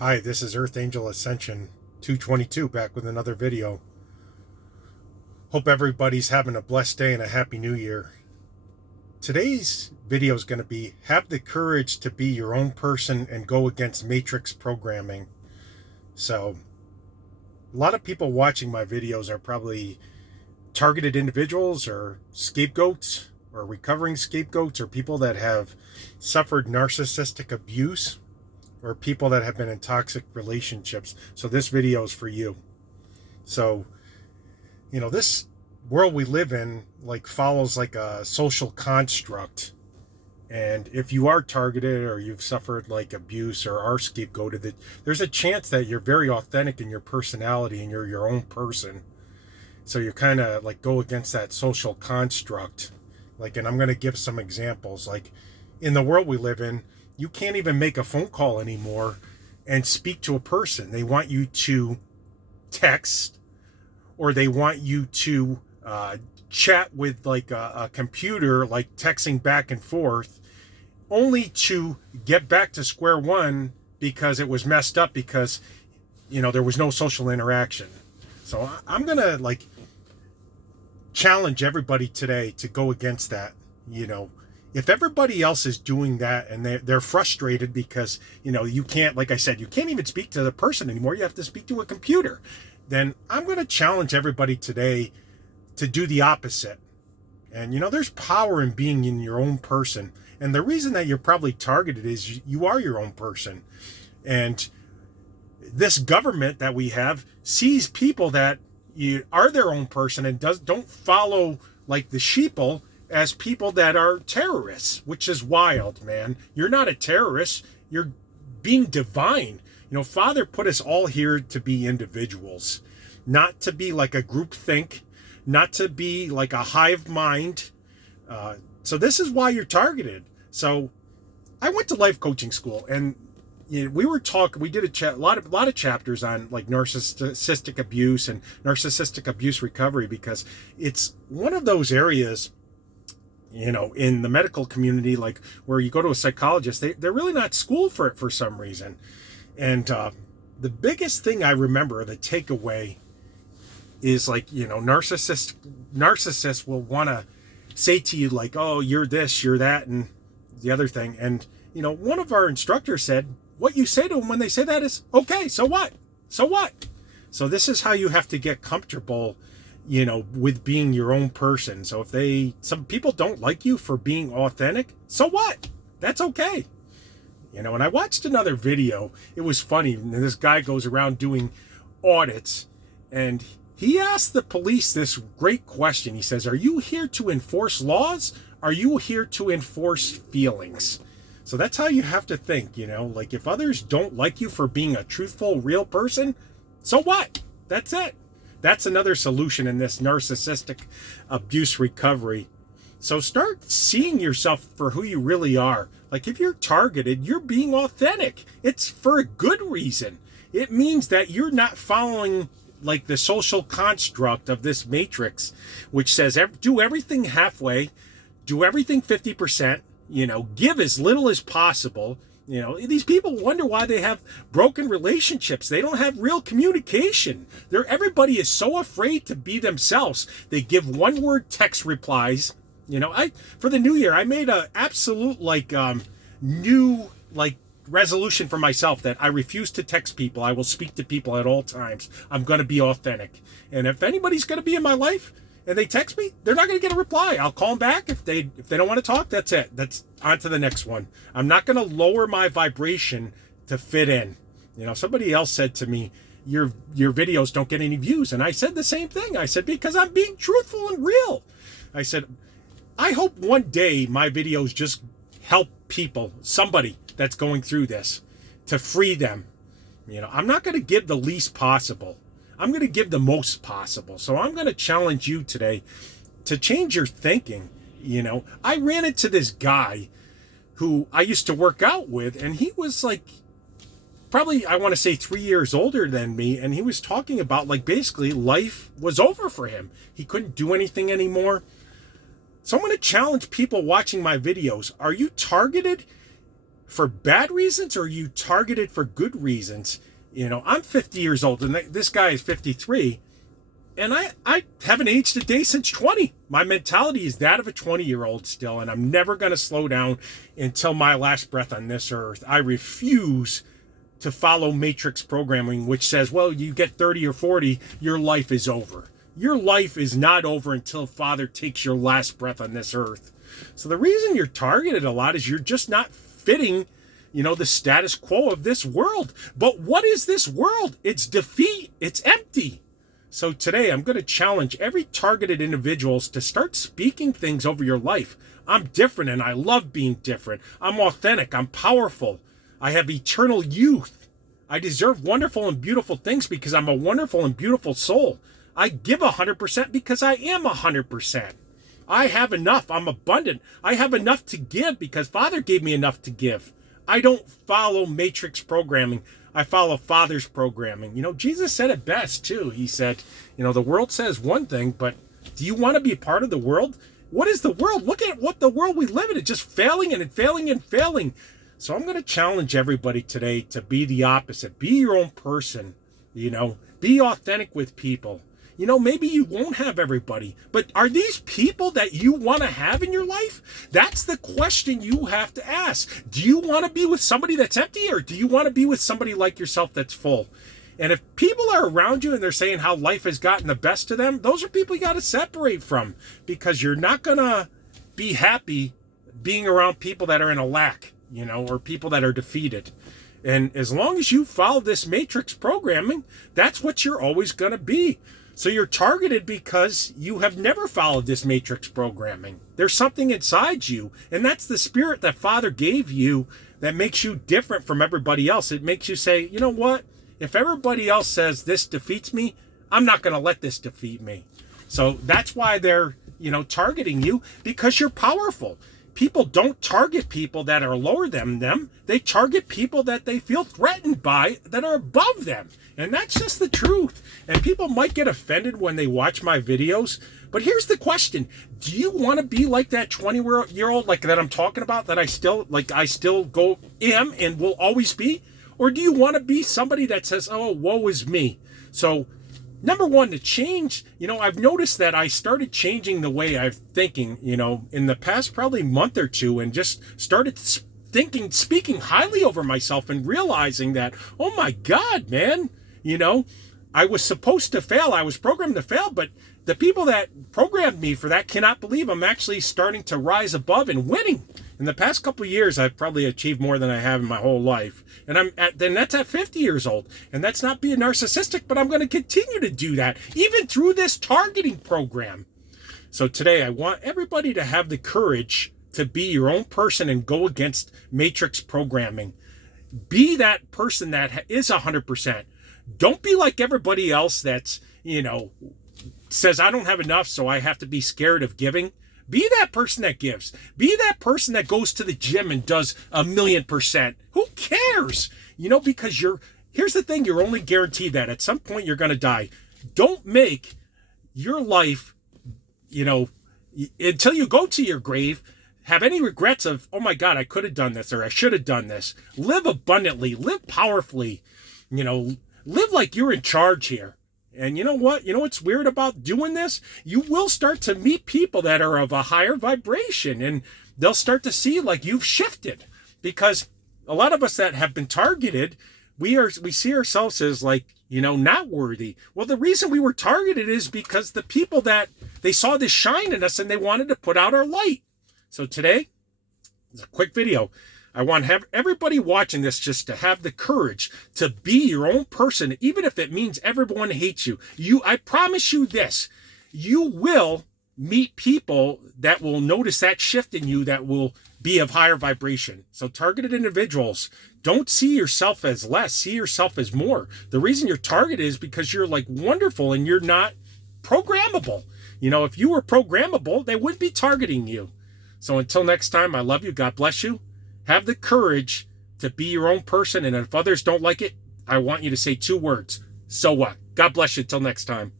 Hi, this is Earth Angel Ascension 222 back with another video. Hope everybody's having a blessed day and a happy new year. Today's video is going to be have the courage to be your own person and go against matrix programming. So, a lot of people watching my videos are probably targeted individuals or scapegoats or recovering scapegoats or people that have suffered narcissistic abuse or people that have been in toxic relationships. So this video is for you. So, this world we live in follows a social construct. And if you are targeted or you've suffered abuse or are scapegoated, there's a chance that you're very authentic in your personality and you're your own person. So you kind of go against that social construct. And I'm going to give some examples. In the world we live in, you can't even make a phone call anymore and speak to a person. They want you to text, or they want you to chat with a computer, texting back and forth, only to get back to square one because it was messed up because, there was no social interaction. So I'm going to challenge everybody today to go against that. If everybody else is doing that and they're frustrated because, you can't, like I said, you can't even speak to the person anymore. You have to speak to a computer. Then I'm going to challenge everybody today to do the opposite. And, there's power in being in your own person. And the reason that you're probably targeted is you are your own person. And this government that we have sees people that are their own person and don't follow the sheeple as people that are terrorists, which is wild, man. You're not a terrorist. You're being divine. Father put us all here to be individuals, not to be like a group think, not to be like a hive mind. So this is why you're targeted. So I went to life coaching school, and we did a lot of chapters on narcissistic abuse and narcissistic abuse recovery, because it's one of those areas, in the medical community, where you go to a psychologist, they're really not schooled for it for some reason. And the biggest thing I remember, the takeaway, is narcissists will want to say to you oh, you're this, you're that, and the other thing. And one of our instructors said, what you say to them when they say that is, okay, so what? So what? So this is how you have to get comfortable, with being your own person. So if some people don't like you for being authentic, so what? That's okay. And I watched another video. It was funny. And this guy goes around doing audits, and he asked the police this great question. He says, are you here to enforce laws? Are you here to enforce feelings? So that's how you have to think, if others don't like you for being a truthful, real person, so what? That's it. That's another solution in this narcissistic abuse recovery. So start seeing yourself for who you really are. If you're targeted, you're being authentic. It's for a good reason. It means that you're not following the social construct of this matrix, which says do everything halfway, do everything 50%, give as little as possible. These people wonder why they have broken relationships. They don't have real communication. Everybody is so afraid to be themselves. They give one-word text replies. For the new year, I made a absolute new resolution for myself that I refuse to text people. I will speak to people at all times. I'm going to be authentic. And if anybody's going to be in my life and they text me, they're not going to get a reply. I'll call them back. If they don't want to talk, that's it. That's on to the next one. I'm not going to lower my vibration to fit in. Somebody else said to me, your videos don't get any views. And I said the same thing. I said, because I'm being truthful and real. I said, I hope one day my videos just help people, somebody that's going through this, to free them. I'm not going to give the least possible. I'm going to give the most possible. So I'm going to challenge you today to change your thinking. I ran into this guy who I used to work out with, and he was probably, I want to say 3 years older than me. And he was talking about basically life was over for him. He couldn't do anything anymore. So I'm going to challenge people watching my videos. Are you targeted for bad reasons, or are you targeted for good reasons? I'm 50 years old, and this guy is 53, and I haven't aged a day since 20. My mentality is that of a 20-year-old still, and I'm never going to slow down until my last breath on this earth. I refuse to follow matrix programming, which says, well, you get 30 or 40, your life is over. Your life is not over until Father takes your last breath on this earth. So the reason you're targeted a lot is you're just not fitting, the status quo of this world. But what is this world? It's defeat. It's empty. So today I'm going to challenge every targeted individuals to start speaking things over your life. I'm different, and I love being different. I'm authentic. I'm powerful. I have eternal youth. I deserve wonderful and beautiful things because I'm a wonderful and beautiful soul. I give 100% because I am 100%. I have enough. I'm abundant. I have enough to give because Father gave me enough to give. I don't follow matrix programming. I follow Father's programming. Jesus said it best too. He said, the world says one thing, but do you want to be part of the world? What is the world? Look at what the world we live in. It's just failing and failing and failing. So I'm going to challenge everybody today to be the opposite. Be your own person, be authentic with people. Maybe you won't have everybody, but are these people that you want to have in your life? That's the question you have to ask. Do you want to be with somebody that's empty, or do you want to be with somebody like yourself that's full? And if people are around you and they're saying how life has gotten the best of them, those are people you got to separate from, because you're not going to be happy being around people that are in a lack, or people that are defeated. And as long as you follow this matrix programming, that's what you're always going to be. So you're targeted because you have never followed this matrix programming. There's something inside you, and that's the spirit that Father gave you that makes you different from everybody else. It makes you say, you know what? If everybody else says this defeats me, I'm not going to let this defeat me. So that's why they're, targeting you, because you're powerful. People don't target people that are lower than them. They target people that they feel threatened by, that are above them. And that's just the truth. And people might get offended when they watch my videos. But here's the question. Do you want to be like that 20-year-old like that I'm talking about, that I still am and will always be? Or do you want to be somebody that says, oh, woe is me? So number one, to change, I've noticed that I started changing the way I'm thinking, in the past probably month or two, and just started speaking highly over myself and realizing that, oh my God, man, I was supposed to fail. I was programmed to fail, but the people that programmed me for that cannot believe I'm actually starting to rise above and winning. In the past couple of years, I've probably achieved more than I have in my whole life. And that's at 50 years old. And that's not being narcissistic, but I'm going to continue to do that, even through this targeting program. So today, I want everybody to have the courage to be your own person and go against matrix programming. Be that person that is 100%. Don't be like everybody else that's, says, I don't have enough, so I have to be scared of giving. Be that person that gives. Be that person that goes to the gym and does 1,000,000%. Who cares? Because here's the thing, you're only guaranteed that at some point you're going to die. Don't make your life, until you go to your grave, have any regrets of, oh my God, I could have done this, or I should have done this. Live abundantly, live powerfully, live like you're in charge here. And you know what? What's weird about doing this? You will start to meet people that are of a higher vibration, and they'll start to see like you've shifted. Because a lot of us that have been targeted, we see ourselves as like, not worthy. Well, the reason we were targeted is because the people that they saw this shine in us and they wanted to put out our light. So today, it's a quick video. I want everybody watching this just to have the courage to be your own person, even if it means everyone hates you. I promise you this, you will meet people that will notice that shift in you, that will be of higher vibration. So targeted individuals, don't see yourself as less, see yourself as more. The reason you're targeted is because you're like wonderful and you're not programmable. If you were programmable, they wouldn't be targeting you. So until next time, I love you. God bless you. Have the courage to be your own person. And if others don't like it, I want you to say 2 words. So what? God bless you. Till next time.